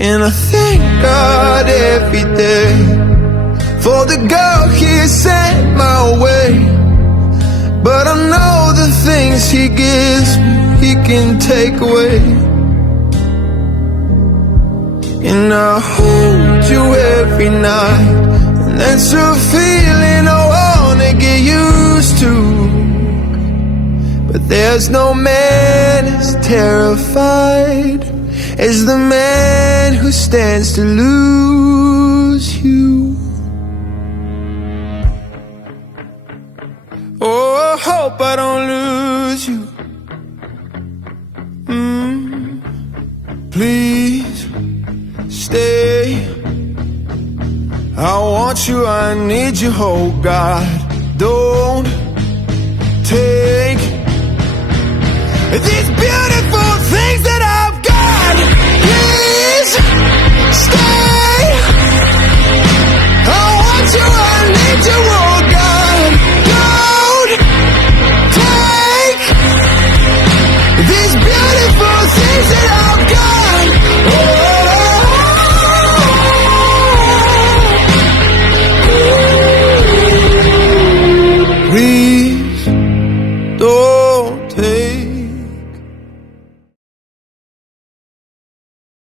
And I thank God every day for the girl He sent my way. But I know the things He gives me, He can take away. And I hold you every night, and that's a feeling I wanna get used to. But there's no man as terrified as the man who stands to lose you. Oh, I hope I don't lose you. Please stay. I want you, I need you, oh God. Don't take these beautiful